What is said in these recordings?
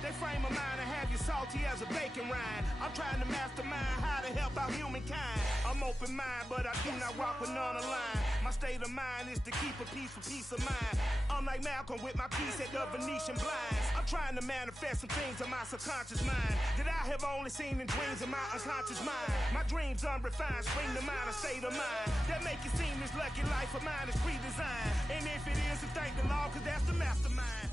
They frame a mind and have you salty as a bacon rind. I'm trying to mastermind how to help out humankind. I'm open mind, but I do not walk with none aligned. My state of mind is to keep a peace for peace of mind. I'm like Malcolm with my piece at the Venetian blinds. I'm trying to manifest some things in my subconscious mind that I have only seen in dreams in my unconscious mind. My dreams unrefined, spring to mind, a state of mind that make it seem this lucky life of mine is pre-designed. And if it is, then thank the Lord, cause that's the mastermind.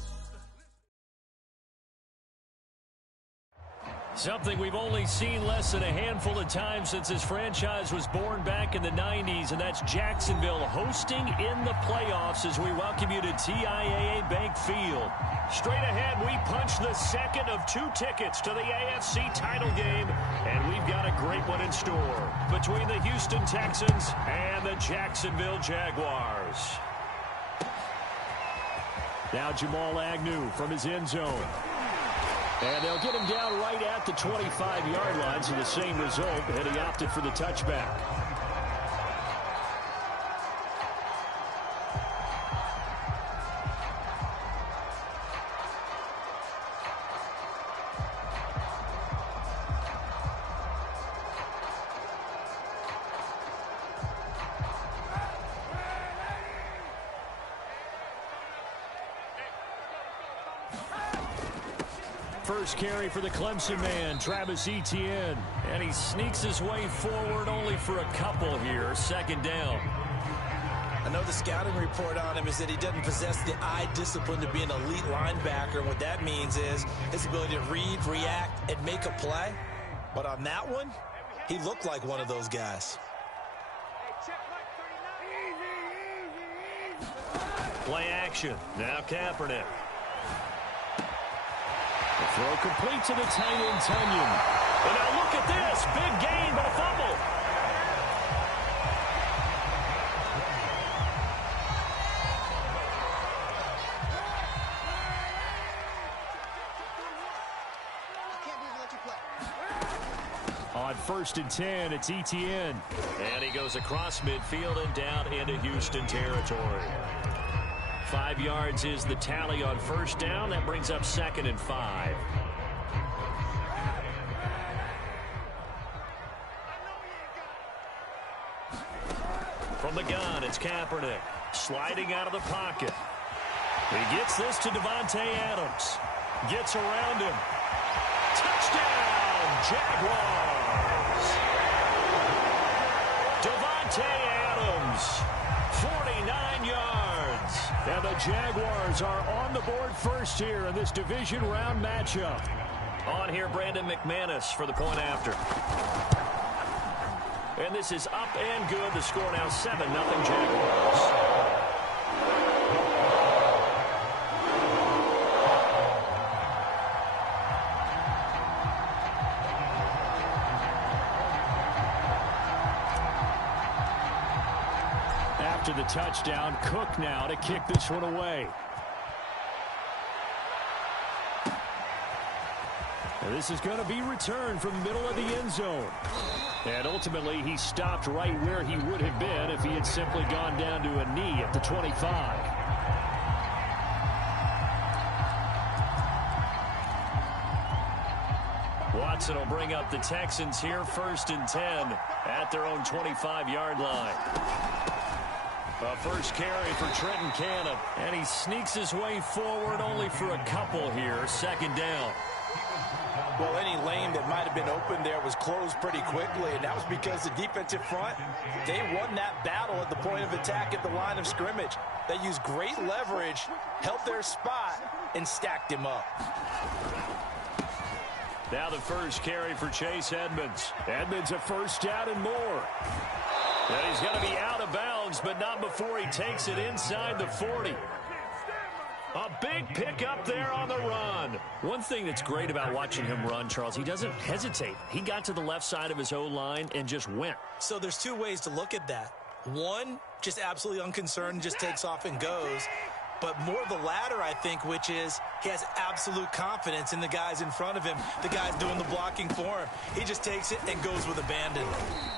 Something we've only seen less than a handful of times since this franchise was born back in the 90s, and that's Jacksonville hosting in the playoffs as we welcome you to TIAA Bank Field. Straight ahead, we punch the second of 2 tickets to the AFC title game, and we've got a great one in store between the Houston Texans and the Jacksonville Jaguars. Now Jamal Agnew from his end zone. And they'll get him down right at the 25-yard line, so the same result, and he opted for the touchback. First carry for the Clemson man, Travis Etienne. And he sneaks his way forward only for a couple here. Second down. I know the scouting report on him is that he doesn't possess the eye discipline to be an elite linebacker. And what that means is his ability to read, react, and make a play. But on that one, he looked like one of those guys. Play action. Now Kaepernick. The throw complete to the tight end, Tunyon. And now look at this. Big gain, but a fumble. On 1st and 10, it's Etienne. And he goes across midfield and down into Houston territory. 5 yards is the tally on first down. That brings up 2nd and 5. From the gun, it's Kaepernick. Sliding out of the pocket. He gets this to Davante Adams. Gets around him. Touchdown, Jaguars! Davante Adams, 49 yards. And the Jaguars are on the board first here in this division round matchup. On here, Brandon McManus for the point after. And this is up and good. The score now 7-0 Jaguars. After the touchdown, Cook now to kick this one away. And this is going to be returned from the middle of the end zone. And ultimately, he stopped right where he would have been if he had simply gone down to a knee at the 25. Watson will bring up the Texans here, 1st and 10 at their own 25-yard line. A first carry for Trenton Cannon. And he sneaks his way forward only for a couple here. 2nd down. Well, any lane that might have been open there was closed pretty quickly, and that was because the defensive front, they won that battle at the point of attack at the line of scrimmage. They used great leverage, held their spot, and stacked him up. Now the first carry for Chase Edmonds. Edmonds a first down and more. And he's going to be out of bounds, but not before he takes it inside the 40. A big pickup there on the run. One thing that's great about watching him run, Charles, he doesn't hesitate. He got to the left side of his O-line and just went. So there's 2 ways to look at that. One, just absolutely unconcerned, just takes off and goes. But more the latter, I think, which is he has absolute confidence in the guys in front of him, the guys doing the blocking for him. He just takes it and goes with abandon.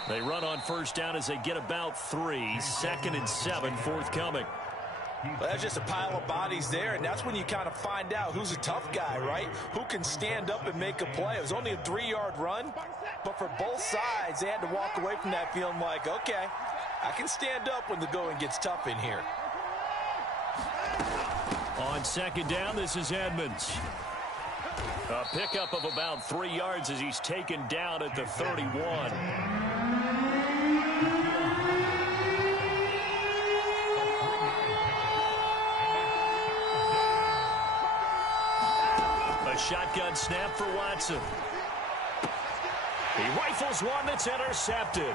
They run on first down as they get about 3. 2nd and 7, forthcoming. Well, that's just a pile of bodies there, and that's when you kind of find out who's a tough guy, right? Who can stand up and make a play. It was only a 3-yard run, but for both sides, they had to walk away from that feeling like, okay, I can stand up when the going gets tough in here. On second down, this is Edmonds. A pickup of about 3 yards as he's taken down at the 31. Shotgun snap for Watson. He rifles one that's intercepted.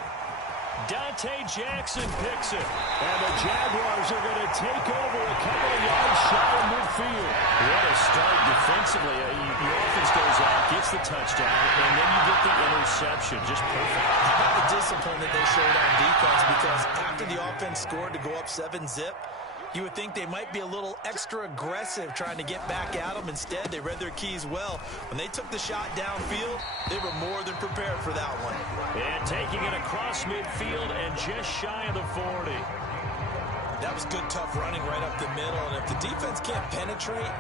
Dante Jackson picks it. And the Jaguars are going to take over a couple of yards shy of midfield. What a start defensively. Your offense goes out, gets the touchdown, and then you get the interception. Just perfect. How about the discipline that they showed on defense? Because after the offense scored to go up 7-zip, you would think they might be a little extra aggressive trying to get back at them. Instead, they read their keys well. When they took the shot downfield, they were more than prepared for that one. And taking it across midfield and just shy of the 40. That was good, tough running right up the middle. And if the defense can't penetrate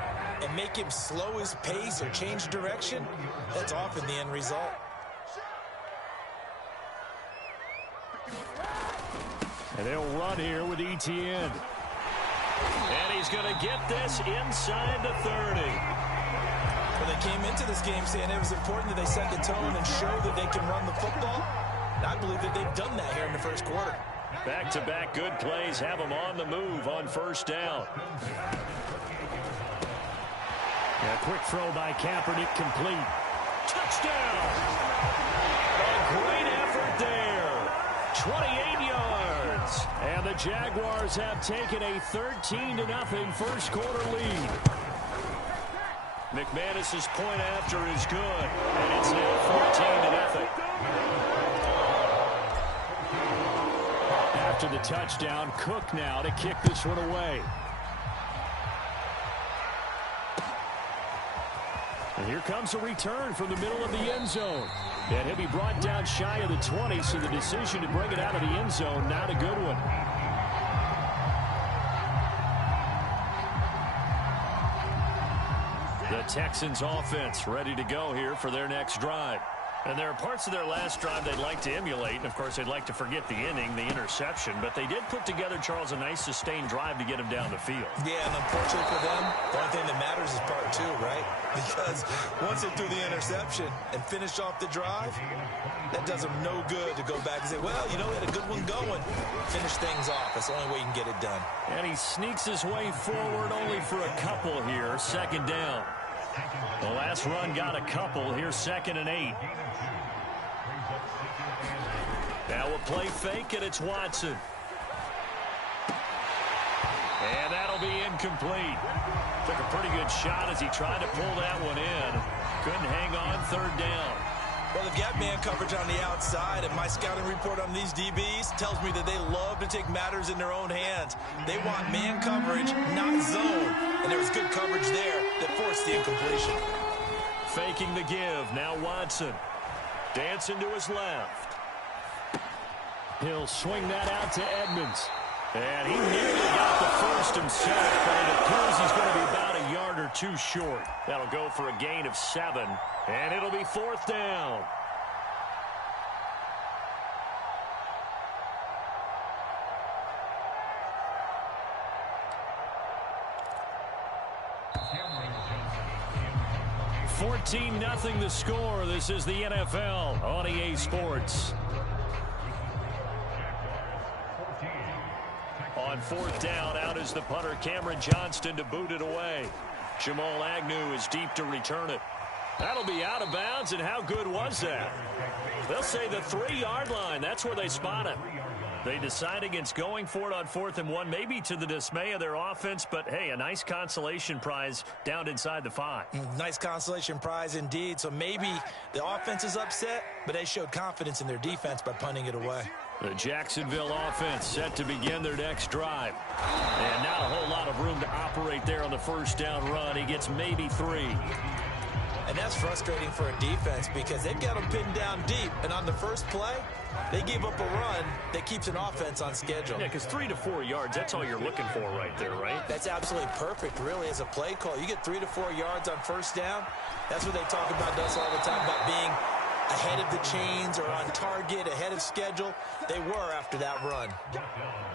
and make him slow his pace or change direction, that's often the end result. And they'll run here with Etienne. And he's going to get this inside the 30. Well, they came into this game saying it was important that they set the tone and show that they can run the football. And I believe that they've done that here in the first quarter. Back-to-back good plays have them on the move on first down. A quick throw by Kaepernick complete. Touchdown! A great effort there. 28 yards. And the Jaguars have taken a 13-0 first quarter lead. McManus's point after is good. And it's now 14-0. After the touchdown, Cook now to kick this one away. And here comes a return from the middle of the end zone. And he'll be brought down shy of the 20, so the decision to bring it out of the end zone, not a good one. The Texans offense ready to go here for their next drive. And there are parts of their last drive they'd like to emulate. And, of course, they'd like to forget the inning, the interception. But they did put together, Charles, a nice sustained drive to get him down the field. Yeah, and unfortunately for them, the only thing that matters is part two, right? Because once they threw the interception and finished off the drive, that does them no good to go back and say, well, you know, we had a good one going. Finish things off. That's the only way you can get it done. And he sneaks his way forward only for a couple here. Second down. The last run got a couple. Here's 2nd and 8. Now a play fake, and it's Watson. And that'll be incomplete. Took a pretty good shot as he tried to pull that one in. Couldn't hang on. 3rd down. Well, they've got man coverage on the outside, and my scouting report on these DBs tells me that they love to take matters in their own hands. They want man coverage, not zone. And there was good coverage there that forced the incompletion. Faking the give. Now Watson. Dancing to his left. He'll swing that out to Edmonds. And he nearly got the first himself, but it appears he's going to be about a yard or two short. That'll go for a gain of 7, and it'll be 4th down. $14-0 the score. This is the NFL on EA Sports. On 4th down, out is the punter, Cameron Johnston, to boot it away. Jamal Agnew is deep to return it. That'll be out of bounds, and how good was that? They'll say the 3-yard line. That's where they spot him. They decide against going for it on 4th and 1, maybe to the dismay of their offense, but, hey, a nice consolation prize down inside the 5. Nice consolation prize indeed. So maybe the offense is upset, but they showed confidence in their defense by punting it away. The Jacksonville offense set to begin their next drive. And not a whole lot of room to operate there on the first down run. He gets maybe 3. And that's frustrating for a defense because they've got them pinned down deep. And on the first play, They give up a run that keeps an offense on schedule. Yeah, because 3 to 4 yards, that's all you're looking for right there, right? That's absolutely perfect, really, as a play call. You get 3 to 4 yards on first down. That's what they talk about us all the time, about being ahead of the chains or on target, ahead of schedule. They were after that run.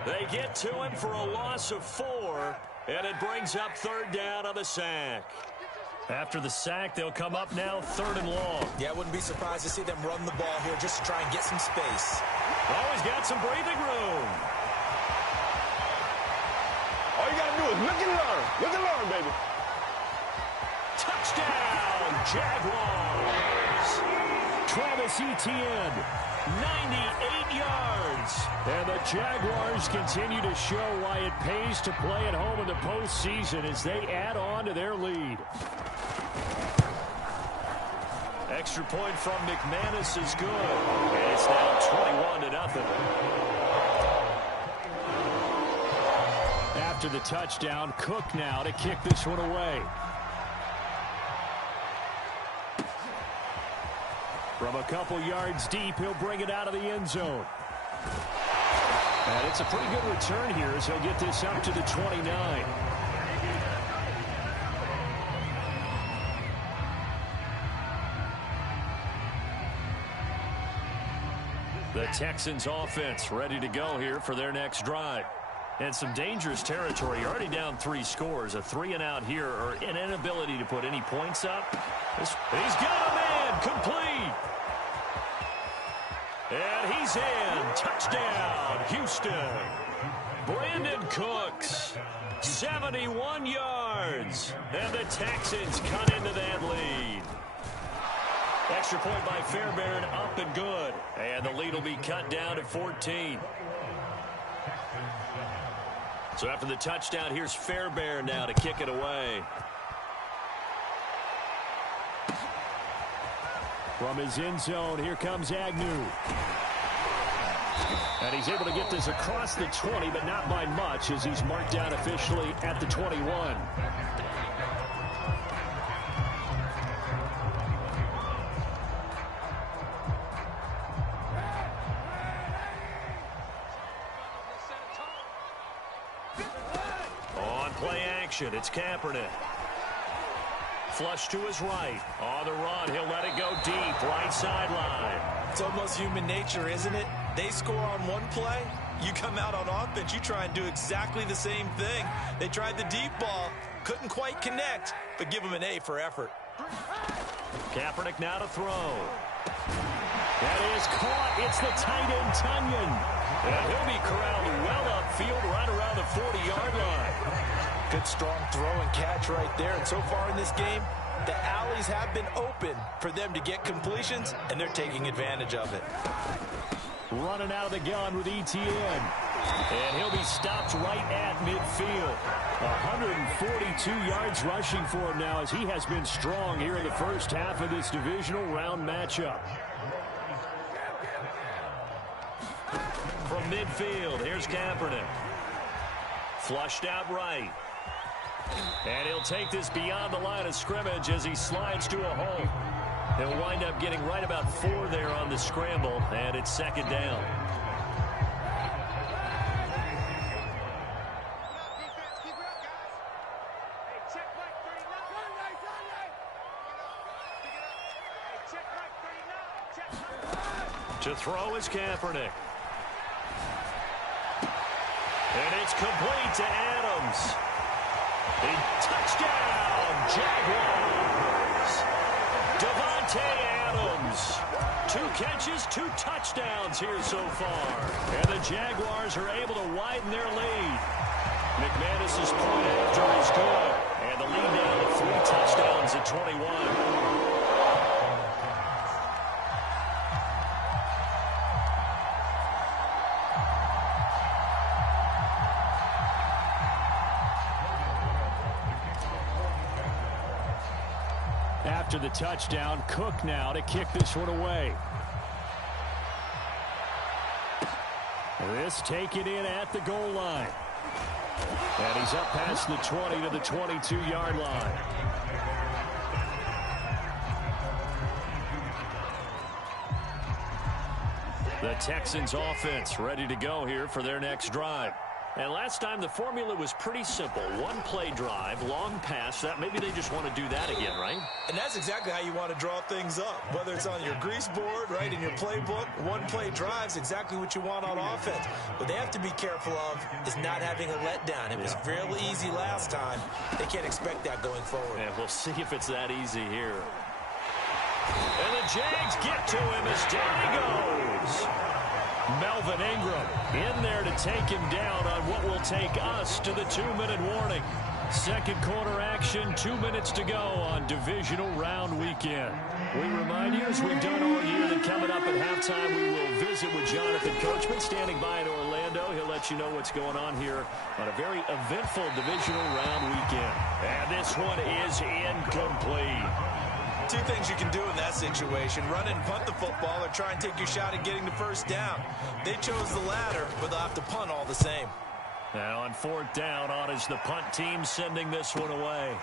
They get to him for a loss of 4, and it brings up 3rd down on the sack. After the sack, they'll come up now 3rd and long. Yeah, I wouldn't be surprised to see them run the ball here just to try and get some space. Always got some breathing room. All you got to do is look and learn. Look and learn, baby. Touchdown, Jaguars. Travis Etienne, 98 yards. And the Jaguars continue to show why it pays to play at home in the postseason as they add on to their lead. Extra point from McManus is good. And it's now 21-0. After the touchdown, Cook now to kick this one away. From a couple yards deep, he'll bring it out of the end zone. And it's a pretty good return here as he'll get this up to the 29. The Texans offense ready to go here for their next drive. And some dangerous territory. You're already down 3 scores. A 3-and-out here or an inability to put any points up. He's got a man complete. And he's in. Touchdown, Houston. Brandon Cooks, 71 yards. And the Texans cut into that lead. Extra point by Fairbairn, up and good. And the lead will be cut down to 14. So after the touchdown, here's Fairbairn now to kick it away. From his end zone, here comes Agnew. And he's able to get this across the 20, but not by much as he's marked down officially at the 21. On play action, it's Kaepernick. Flush to his right. On the run, he'll let it go deep, right sideline. It's almost human nature, isn't it? They score on one play, you come out on offense, you try and do exactly the same thing. They tried the deep ball, couldn't quite connect, but give them an A for effort. Kaepernick now to throw. That is caught. It's the tight end, Tunyon. And he'll be corralled well upfield right around the 40-yard line. Good strong throw and catch right there. And so far in this game, the alleys have been open for them to get completions, and they're taking advantage of it. Running out of the gun with Etienne. And he'll be stopped right at midfield. 142 yards rushing for him now as he has been strong here in the first half of this divisional round matchup. From midfield, here's Kaepernick. Flushed out right. And he'll take this beyond the line of scrimmage as he slides to a hole. He'll wind up getting right about 4 there on the scramble, and it's 2nd down. To throw is Kaepernick. And it's complete to Adams. A touchdown, Jaguars. Devontae Adams. 2 catches, 2 touchdowns here so far. And the Jaguars are able to widen their lead. McManus's point after is good. And the lead now to 3 touchdowns at 21. After the touchdown, Cook now to kick this one away. This taken in at the goal line. And he's up past the 20 to the 22-yard line. The Texans offense ready to go here for their next drive. And last time the formula was pretty simple. One play drive, long pass. That maybe they just want to do that again, right? And that's exactly how you want to draw things up. Whether it's on your grease board, right, in your playbook, one play drive is exactly what you want on offense. What they have to be careful of is not having a letdown. It was fairly easy last time. They can't expect that going forward. And we'll see if it's that easy here. And the Jags get to him as down he goes. Melvin Ingram in there to take him down on what will take us to the 2-minute warning. Second quarter action, 2 minutes to go on divisional round weekend. We remind you, as we've done all year, that coming up at halftime, we will visit with Jonathan Coachman standing by in Orlando. He'll let you know what's going on here on a very eventful divisional round weekend. And this one is incomplete. Two things you can do in that situation: run and punt the football, or try and take your shot at getting the first down. They chose the latter, but they'll have to punt all the same. Now on fourth down, on is the punt team sending this one away.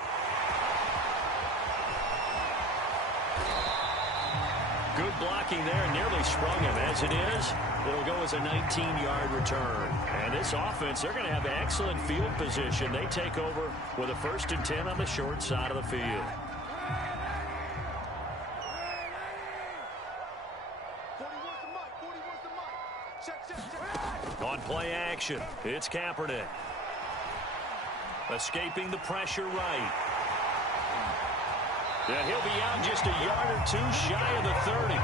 Good blocking there, nearly sprung him. As it is, it'll go as a 19-yard return. And this offense, they're going to have excellent field position. They take over with a 1st and 10 on the short side of the field. On play action, it's Kaepernick. Escaping the pressure right. And he'll be out just a yard or two shy of the 30.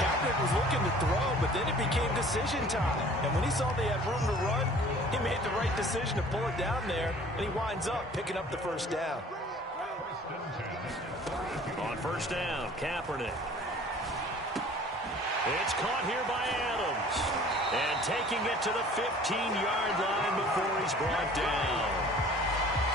Kaepernick was looking to throw, but then it became decision time. And when he saw they had room to run, he made the right decision to pull it down there, and he winds up picking up the first down. On first down, Kaepernick. It's caught here by Adams. And taking it to the 15-yard line before he's brought down.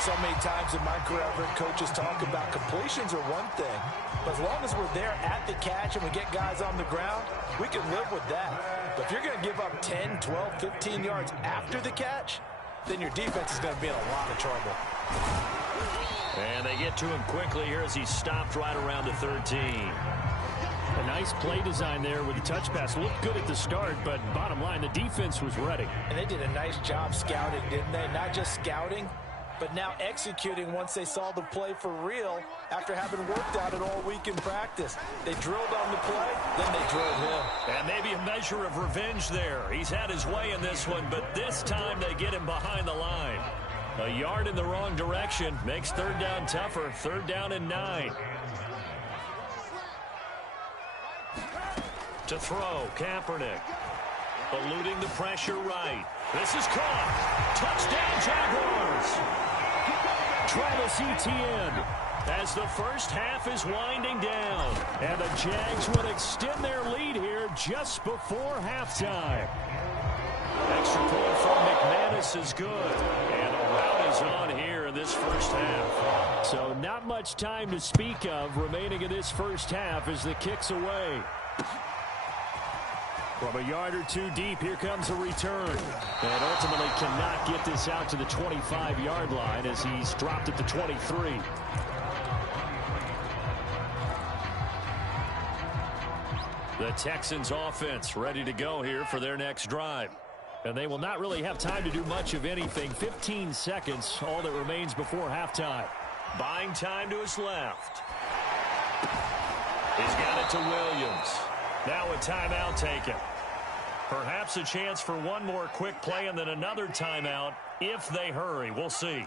So many times in my career, I've heard coaches talk about completions are one thing, but as long as we're there at the catch and we get guys on the ground, we can live with that. But if you're going to give up 10, 12, 15 yards after the catch, then your defense is going to be in a lot of trouble. And they get to him quickly here as he stopped right around the 13. A nice play design there with the touch pass. Looked good at the start, but bottom line, the defense was ready. And they did a nice job scouting, didn't they? Not just scouting, but now executing once they saw the play for real after having worked out it all week in practice. They drilled on the play, then they drilled him. And maybe a measure of revenge there. He's had his way in this one, but this time they get him behind the line. A yard in the wrong direction makes third down tougher. 3rd down and 9. To throw, Kaepernick. Eluding the pressure right. This is caught. Touchdown, Jaguars. Travis Etienne as the first half is winding down. And the Jags would extend their lead here just before halftime. Extra point from McManus is good. And the rout is on here in this first half. So not much time to speak of remaining in this first half as the kick's away. From a yard or two deep, here comes a return. And ultimately cannot get this out to the 25-yard line as he's dropped at the 23. The Texans offense ready to go here for their next drive. And they will not really have time to do much of anything. 15 seconds, all that remains before halftime. Buying time to his left. He's got it to Williams. Now a timeout taken. Perhaps a chance for one more quick play and then another timeout if they hurry. We'll see.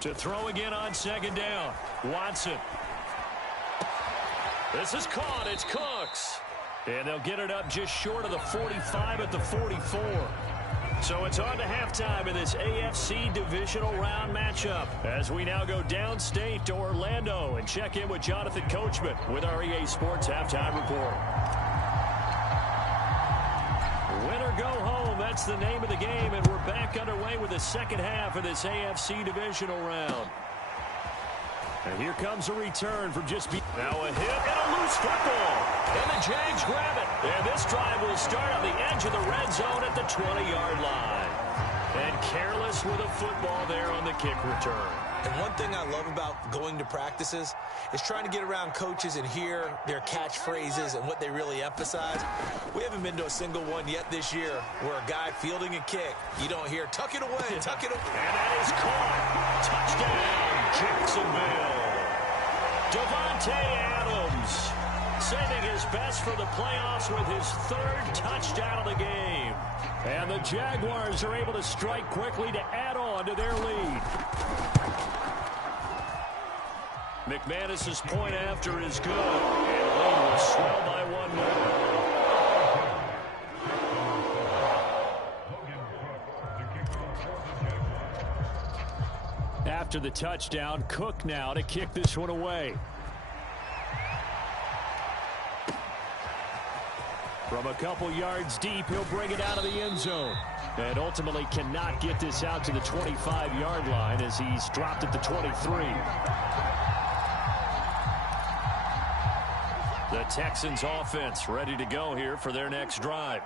To throw again on 2nd down. Watson. This is caught. It's Cooks. And they'll get it up just short of the 45 at the 44. So it's on to halftime in this AFC divisional round matchup as we now go downstate to Orlando and check in with Jonathan Coachman with our EA Sports Halftime Report. Win or go home, that's the name of the game, and we're back underway with the second half of this AFC divisional round. And here comes a return from just now a hit and a loose football. And the Jags grab it. And this drive will start on the edge of the red zone at the 20-yard line. And careless with a football there on the kick return. And one thing I love about going to practices is trying to get around coaches and hear their catchphrases and what they really emphasize. We haven't been to a single one yet this year where a guy fielding a kick, you don't hear, tuck it away, tuck it away. And that is caught. Touchdown, Jacksonville. Davante Adams saving his best for the playoffs with his third touchdown of the game. And the Jaguars are able to strike quickly to add on to their lead. McManus's point after is good, and the lead will swell by 1 more. After the touchdown, Cook now to kick this one away. From a couple yards deep, he'll bring it out of the end zone. And ultimately cannot get this out to the 25-yard line as he's dropped at the 23. The Texans offense ready to go here for their next drive.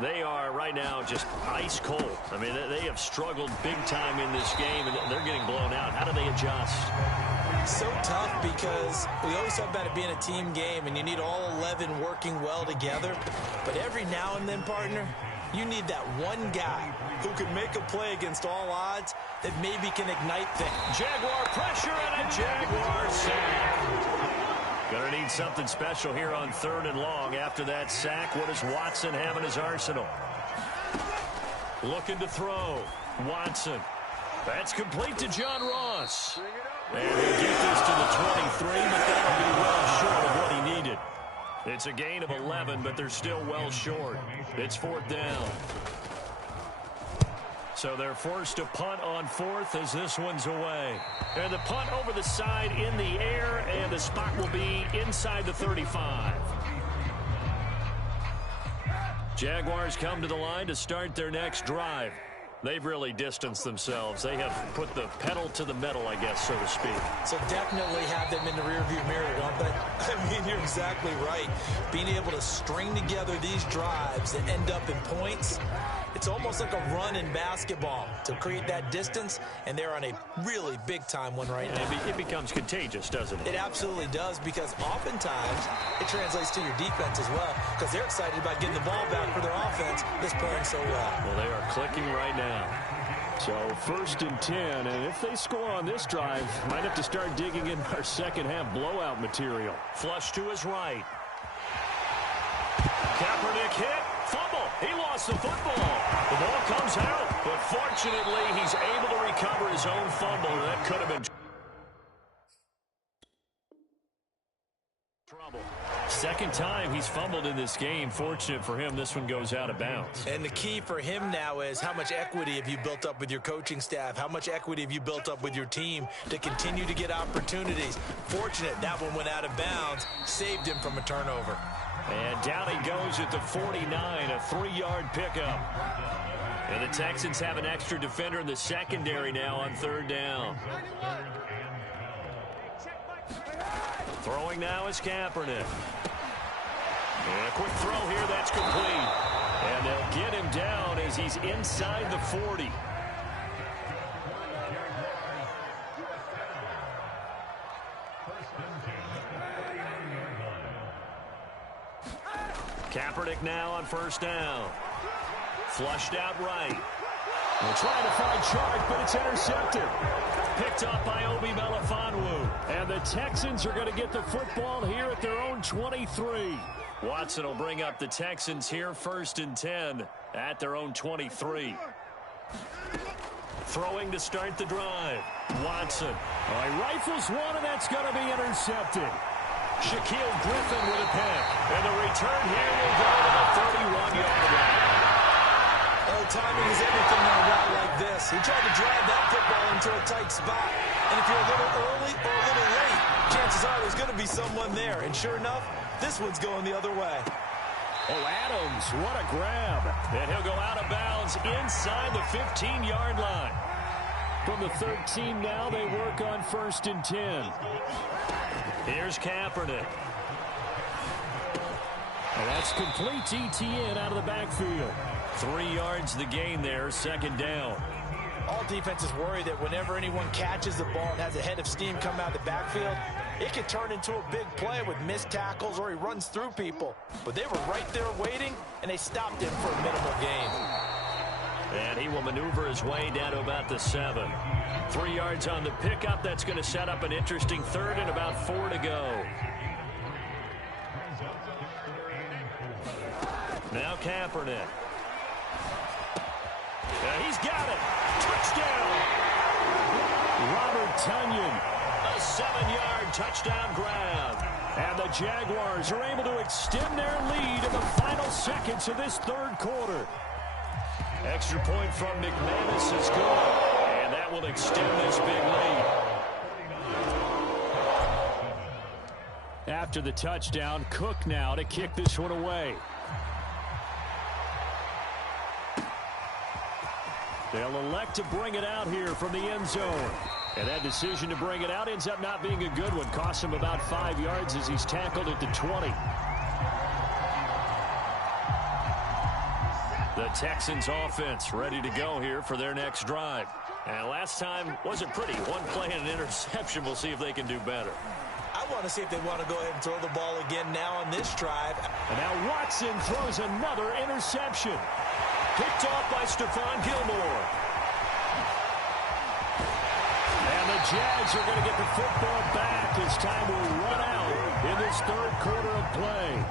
They are right now just ice cold. I mean, they have struggled big time in this game, and they're getting blown out. How do they adjust? So tough because we always talk about it being a team game, and you need all 11 working well together. But every now and then, partner, you need that one guy who can make a play against all odds that maybe can ignite things. Jaguar pressure and a Jaguar sack. Gonna need something special here on 3rd and long. After that sack, what does Watson have in his arsenal? Looking to throw. Watson. That's complete to John Ross. And he'll get this to the 23, but that'll be well short of what he needed. It's a gain of 11, but they're still well short. It's 4th down. So they're forced to punt on 4th as this one's away. And the punt over the side in the air, and the spot will be inside the 35. Jaguars come to the line to start their next drive. They've really distanced themselves. They have put the pedal to the metal, I guess, so to speak. So definitely have them in the rearview mirror, don't they? I mean, you're exactly right. Being able to string together these drives that end up in points, it's almost like a run in basketball to create that distance, and they're on a really big-time one right now. It becomes contagious, doesn't it? It absolutely does, because oftentimes it translates to your defense as well, because they're excited about getting the ball back for their offense that's playing so well. Well, they are clicking right now. So 1st and 10, and if they score on this drive, might have to start digging in our second-half blowout material. Flush to his right. Kaepernick hit. Fumble. He lost the football. The ball comes out, but fortunately he's able to recover his own fumble. That could have been trouble. Second time he's fumbled in this game. Fortunate for him, this one goes out of bounds. And the key for him now is how much equity have you built up with your coaching staff? How much equity have you built up with your team to continue to get opportunities? Fortunate that one went out of bounds, saved him from a turnover. And down he goes at the 49, a 3-yard pickup. And the Texans have an extra defender in the secondary now on 3rd down. Throwing now is Kaepernick. And a quick throw here, that's complete. And they'll get him down as he's inside the 40. Kaepernick now on 1st down. Flushed out right. They're trying to find Chark, but it's intercepted. Picked up by Obi Melifonwu. And the Texans are going to get the football here at their own 23. Watson will bring up the Texans here, 1st and 10 at their own 23. Throwing to start the drive. Watson. He rifles one, and that's going to be intercepted. Shaquille Griffin with a pick. And the return here will go to the 31-yard line. Oh, timing is everything on a route like this. He tried to drive that football into a tight spot. And if you're a little early or a little late, chances are there's going to be someone there. And sure enough, this one's going the other way. Oh, Adams, what a grab. And he'll go out of bounds inside the 15-yard line. From the 13 now, they work on 1st and 10. Here's Kaepernick. And that's complete to Etienne out of the backfield. 3 yards the gain there, 2nd down. All defenses worry that whenever anyone catches the ball and has a head of steam come out of the backfield, it could turn into a big play with missed tackles or he runs through people. But they were right there waiting, and they stopped him for a minimal gain. And he will maneuver his way down to about the 7. 3 yards on the pickup. That's going to set up an interesting third and about 4 to go. Now Kaepernick. He's got it. Touchdown. Robert Tonyan. A 7-yard touchdown grab. And the Jaguars are able to extend their lead in the final seconds of this third quarter. Extra point from McManus is good. And that will extend this big lead. After the touchdown, Cook now to kick this one away. They'll elect to bring it out here from the end zone. And that decision to bring it out ends up not being a good one. Costs him about 5 yards as he's tackled at the 20. The Texans offense ready to go here for their next drive. And last time wasn't pretty. One play and an interception. We'll see if they can do better. I want to see if they want to go ahead and throw the ball again now on this drive. And now Watson throws another interception. Picked off by Stephon Gilmore. And the Jags are going to get the football back as time will run out in this third quarter of play.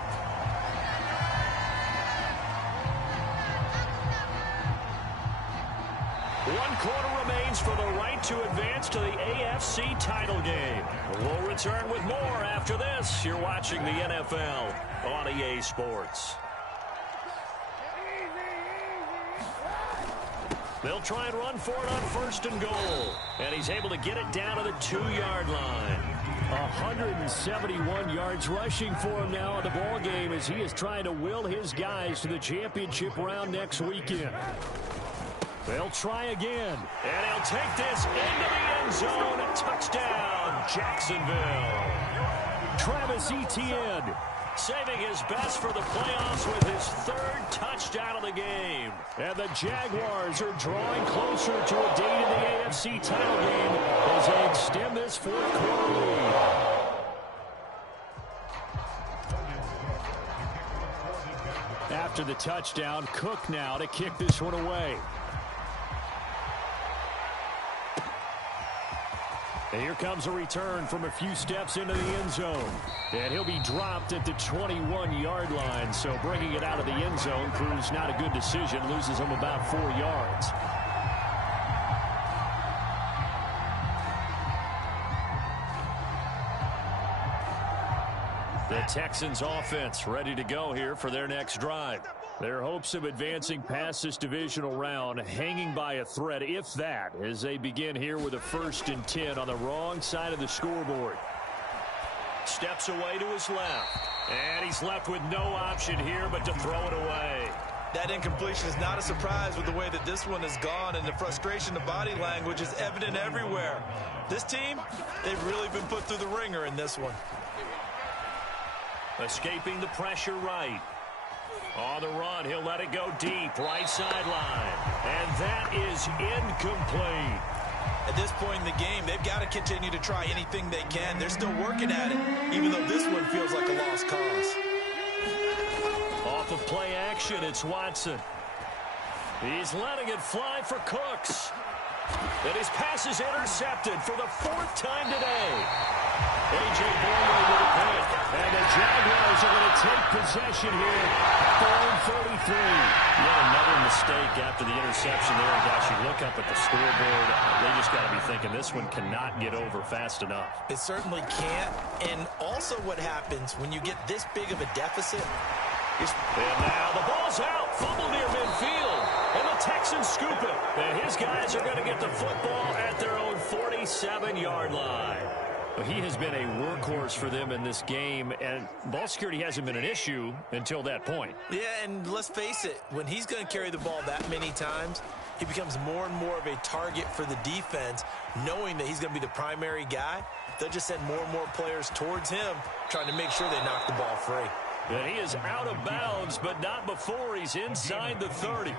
One quarter remains for the right to advance to the AFC title game. We'll return with more after this. You're watching the NFL on EA Sports. They'll try and run for it on 1st and goal. And he's able to get it down to the 2-yard line. 171 yards rushing for him now in the ball game as he is trying to will his guys to the championship round next weekend. They'll try again. And he'll take this into the end zone. Touchdown, Jacksonville. Travis Etienne saving his best for the playoffs with his 3rd touchdown of the game. And the Jaguars are drawing closer to a date in the AFC title game as they extend this 4th quarter lead. After the touchdown, Cook now to kick this one away. And here comes a return from a few steps into the end zone. And he'll be dropped at the 21-yard line. So bringing it out of the end zone proves not a good decision. Loses him about 4 yards. The Texans offense ready to go here for their next drive. Their hopes of advancing past this divisional round hanging by a thread, if that, as they begin here with a 1st and 10 on the wrong side of the scoreboard. Steps away to his left. And he's left with no option here but to throw it away. That incompletion is not a surprise with the way that this one has gone, and the frustration, the body language is evident everywhere. This team, they've really been put through the ringer in this one. Escaping the pressure right. On the run, he'll let it go deep, right sideline. And that is incomplete. At this point in the game, they've got to continue to try anything they can. They're still working at it, even though this one feels like a lost cause. Off of play action, it's Watson. He's letting it fly for Cooks. And his pass is intercepted for the 4th time today. A.J. Bourne with the pick. And the Jaguars are going to take possession here. 4:43. Yet another mistake after the interception there. Gosh, you look up at the scoreboard. They just got to be thinking this one cannot get over fast enough. It certainly can't. And also what happens when you get this big of a deficit. And now the ball's out. Fumble near midfield. And the Texans scoop it. And his guys are going to get the football at their own 47-yard line. He has been a workhorse for them in this game, and ball security hasn't been an issue until that point. Yeah, and let's face it, when he's going to carry the ball that many times, he becomes more and more of a target for the defense, knowing that he's going to be the primary guy. They'll just send more and more players towards him, trying to make sure they knock the ball free. And he is out of bounds, but not before he's inside the 30.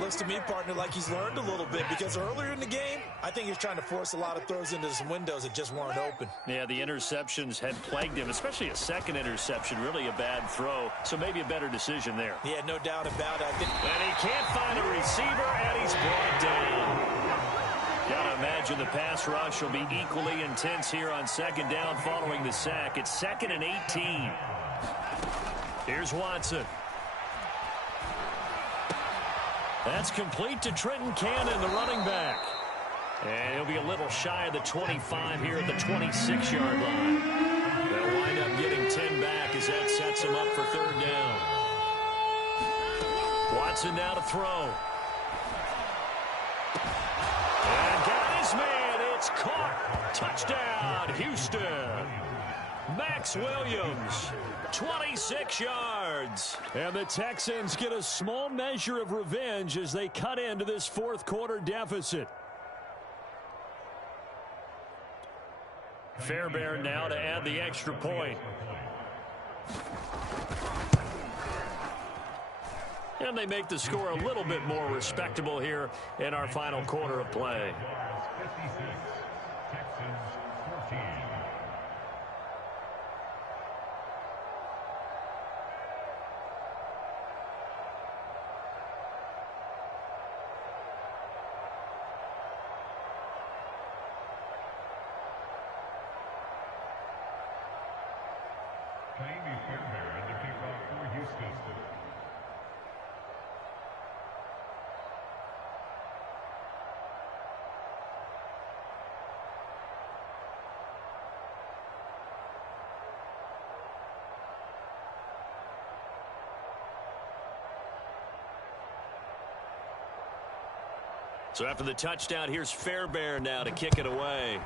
Looks to me, partner, like he's learned a little bit, because earlier in the game, I think he's trying to force a lot of throws into some windows that just weren't open. Yeah, the interceptions had plagued him, especially a second interception, really a bad throw. So maybe a better decision there. Yeah, no doubt about it. And he can't find a receiver, and he's brought down. Gotta imagine the pass rush will be equally intense here on second down following the sack. It's 2nd and 18. Here's Watson. That's complete to Trenton Cannon, the running back. And he'll be a little shy of the 25 here at the 26-yard line. They'll wind up getting 10 back as that sets him up for 3rd down. Watson now to throw. And got his man. It's caught. Touchdown, Houston. Max Williams, 26 yards. And the Texans get a small measure of revenge as they cut into this 4th quarter deficit. Fairbairn now to add the extra point. And they make the score a little bit more respectable here in our final quarter of play. So after the touchdown, here's Fairbairn now to kick it away.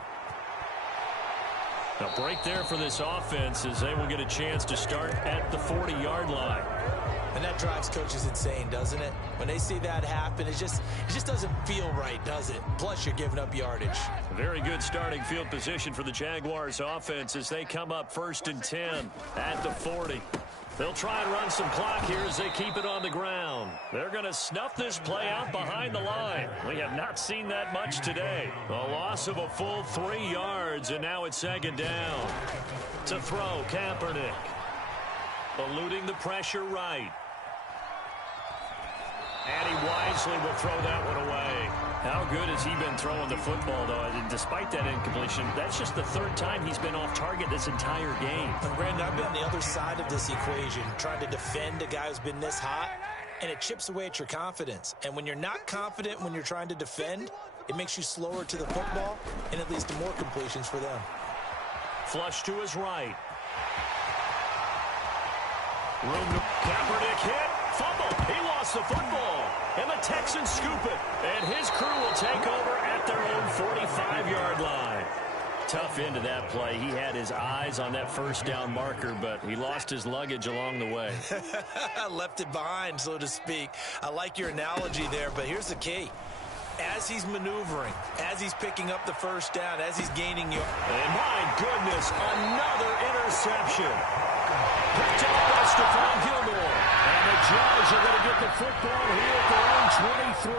A break there for this offense as they will get a chance to start at the 40-yard line. And that drives coaches insane, doesn't it? When they see that happen, it just doesn't feel right, does it? Plus, you're giving up yardage. Very good starting field position for the Jaguars offense as they come up 1st and 10 at the 40. They'll try and run some clock here as they keep it on the ground. They're going to snuff this play out behind the line. We have not seen that much today. A loss of a full 3 yards, and now it's 2nd down. To throw, Kaepernick. Eluding the pressure right. And he wisely will throw that one away. How good has he been throwing the football, though? And despite that incompletion, that's just the 3rd time he's been off target this entire game. And Brandon, I've been on the other side of this equation, trying to defend a guy who's been this hot, and it chips away at your confidence. And when you're not confident when you're trying to defend, it makes you slower to the football, and it leads to more completions for them. Flush to his right. Room to Kaepernick hit. Fumble. He lost the football. And the Texans scoop it. And his crew will take over at their own 45-yard line. Tough end to that play. He had his eyes on that 1st down marker, but he lost his luggage along the way. Left it behind, so to speak. I like your analogy there, but here's the key. As he's maneuvering, as he's picking up the 1st down, as he's gaining yards. And my goodness, another interception. Picked up by Stephon Gilmore. And the Jags are going to get the football here at their own 23.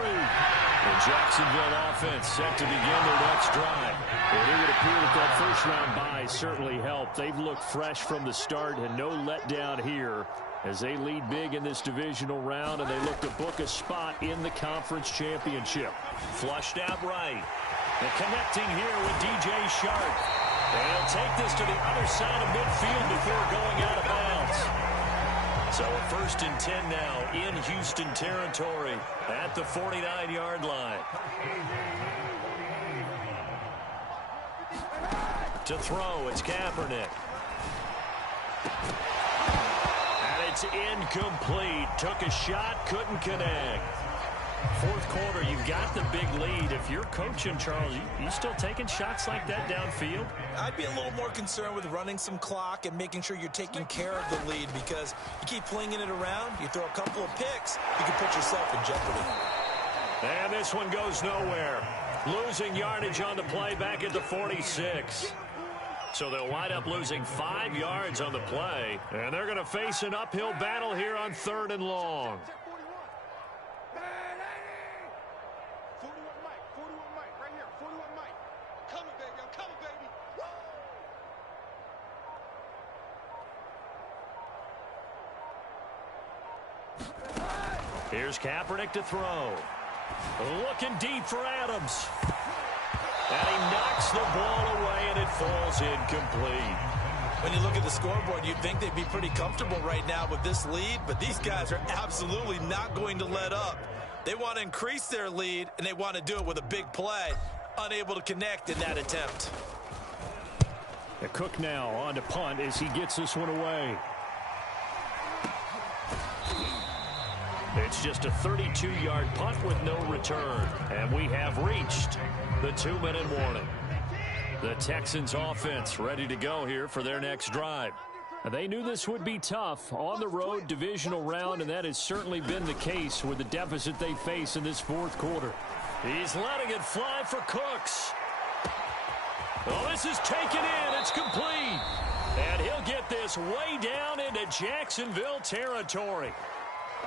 The Jacksonville offense set to begin their next drive. Well, it would appear that that 1st-round bye certainly helped. They've looked fresh from the start and no letdown here as they lead big in this divisional round, and they look to book a spot in the conference championship. Flushed out right. And connecting here with DJ Shark. And he'll take this to the other side of midfield before going out of bounds. So a 1st and 10 now in Houston territory at the 49-yard line. To throw, it's Kaepernick. And it's incomplete. Took a shot, couldn't connect. 4th quarter, you've got the big lead. If you're coaching, Charles, you still taking shots like that downfield? I'd be a little more concerned with running some clock and making sure you're taking care of the lead, because you keep flinging it around, you throw a couple of picks, you can put yourself in jeopardy. And this one goes nowhere. Losing yardage on the play back at the 46. So they'll wind up losing 5 yards on the play, and they're going to face an uphill battle here on 3rd and long. Here's Kaepernick to throw. Looking deep for Adams. And he knocks the ball away, and it falls incomplete. When you look at the scoreboard, you'd think they'd be pretty comfortable right now with this lead, but these guys are absolutely not going to let up. They want to increase their lead, and they want to do it with a big play. Unable to connect in that attempt. The Cook now on to punt as he gets this one away. It's just a 32-yard punt with no return. And we have reached the 2-minute warning. The Texans offense ready to go here for their next drive. They knew this would be tough on the road divisional round, and that has certainly been the case with the deficit they face in this fourth quarter. He's letting it fly for Cooks. Oh, this is taken in. It's complete. And he'll get this way down into Jacksonville territory.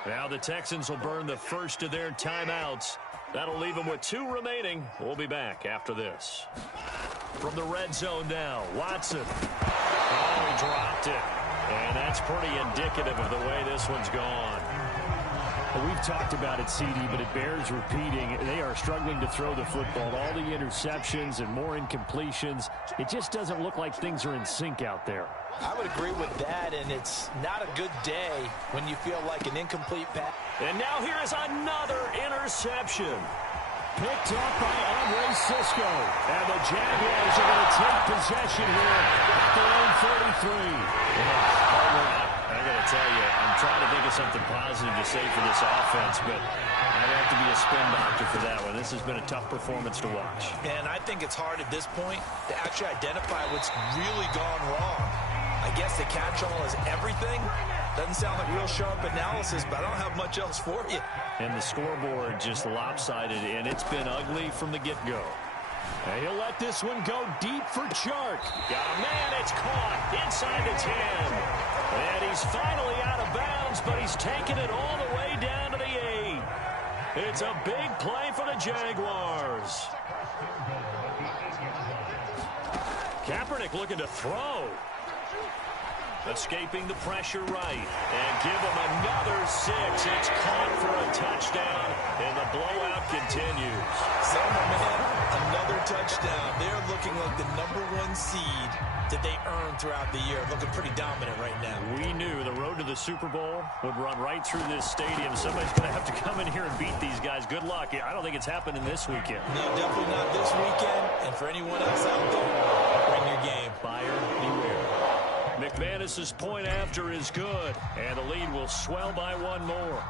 Now the Texans will burn the first of their timeouts. That'll leave them with 2 remaining. We'll be back after this. From the red zone now, Watson. Oh, he dropped it. And that's pretty indicative of the way this one's gone. Well, we've talked about it, CD, but it bears repeating. They are struggling to throw the football. All the interceptions and more incompletions. It just doesn't look like things are in sync out there. I would agree with that, and it's not a good day when you feel like an incomplete pass. And now here is another interception. Picked up by Andre Cisco. And the Jaguars are going to take possession here at their own 33. I got to tell you, I'm trying to think of something positive to say for this offense, but I'd have to be a spin doctor for that one. This has been a tough performance to watch. And I think it's hard at this point to actually identify what's really gone wrong. I guess the catch-all is everything. Doesn't sound like real sharp analysis, but I don't have much else for you. And the scoreboard just lopsided, and it's been ugly from the get-go. And he'll let this one go deep for Chark. Got a man, it's caught inside the 10. And he's finally out of bounds, but he's taken it all the way down to the 8. It's a big play for the Jaguars. Kaepernick looking to throw. Escaping the pressure right. And give him another 6. It's caught for a touchdown, and the blowout continues. Summer, man, another touchdown. They're looking like the #1 seed that they earned throughout the year. Looking pretty dominant right now. We knew the road to the Super Bowl would run right through this stadium. Somebody's going to have to come in here and beat these guys. Good luck. I don't think it's happening this weekend. No, definitely not this weekend. And for anyone else out there, bring your game. Buyer beware. McManus's point after is good, and the lead will swell by 1 more.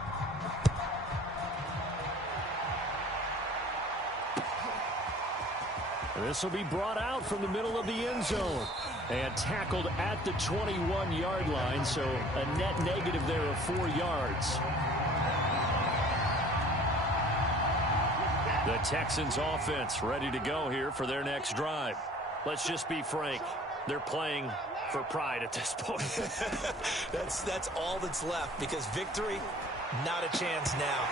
This will be brought out from the middle of the end zone and tackled at the 21-yard line, so a net negative there of 4 yards. The Texans offense ready to go here for their next drive. Let's just be frank. They're playing for pride at this point. That's all that's left, because victory, not a chance now.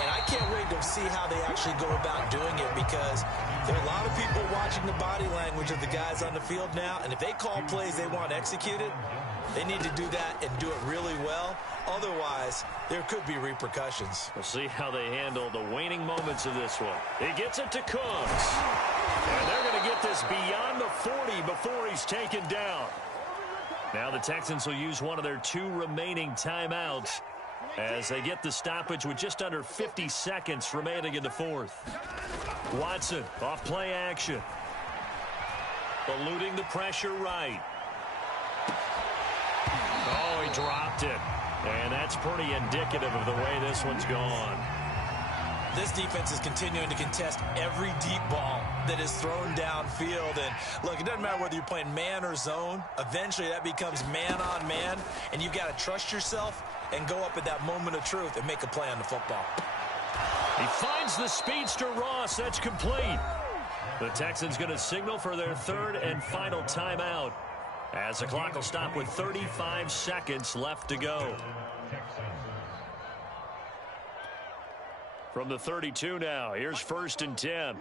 And I can't wait to see how they actually go about doing it, because there are a lot of people watching the body language of the guys on the field now, and if they call plays they want executed, they need to do that and do it really well. Otherwise, there could be repercussions. We'll see how they handle the waning moments of this one. He gets it to Cooks. And they're going to get this beyond the 40 before he's taken down. Now the Texans will use one of their 2 remaining timeouts as they get the stoppage with just under 50 seconds remaining in the fourth. Watson off play action. Eluding the pressure right. Oh, he dropped it. And that's pretty indicative of the way this one's gone. This defense is continuing to contest every deep ball that is thrown downfield. And look, it doesn't matter whether you're playing man or zone. Eventually that becomes man on man, and you've got to trust yourself and go up at that moment of truth and make a play on the football. He finds the speedster Ross. That's complete. The Texans going to signal for their 3rd and final timeout, as the clock will stop with 35 seconds left to go. From the 32 now, here's 1st and 10.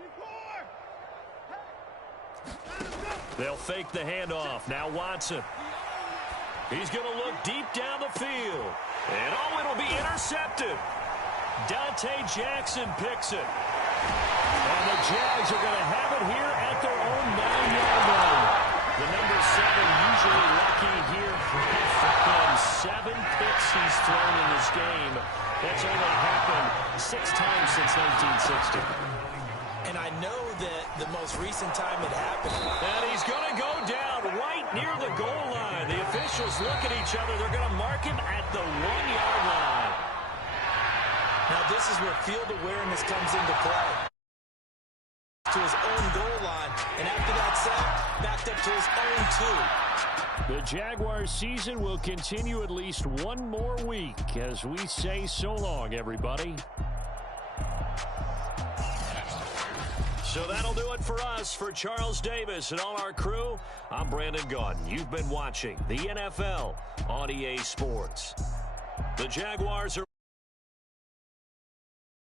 They'll fake the handoff. Now Watson. He's going to look deep down the field. And it'll be intercepted. Dante Jackson picks it. And the Jags are going to have it here at their own 9-yard line. The number 7 usually lucky here. 7 picks he's thrown in this game. That's only happened 6 times since 1960. And I know that the most recent time it happened. And he's going to go down right near the goal line. The officials look at each other. They're going to mark him at the 1-yard line. Now this is where field awareness comes into play. To his own goal line. And after that sack, backed up to his own 2. The Jaguars season will continue at least one more week as we say so long, everybody. So that'll do it for us. For Charles Davis and all our crew, I'm Brandon Gaudin. You've been watching the NFL on EA Sports. The Jaguars are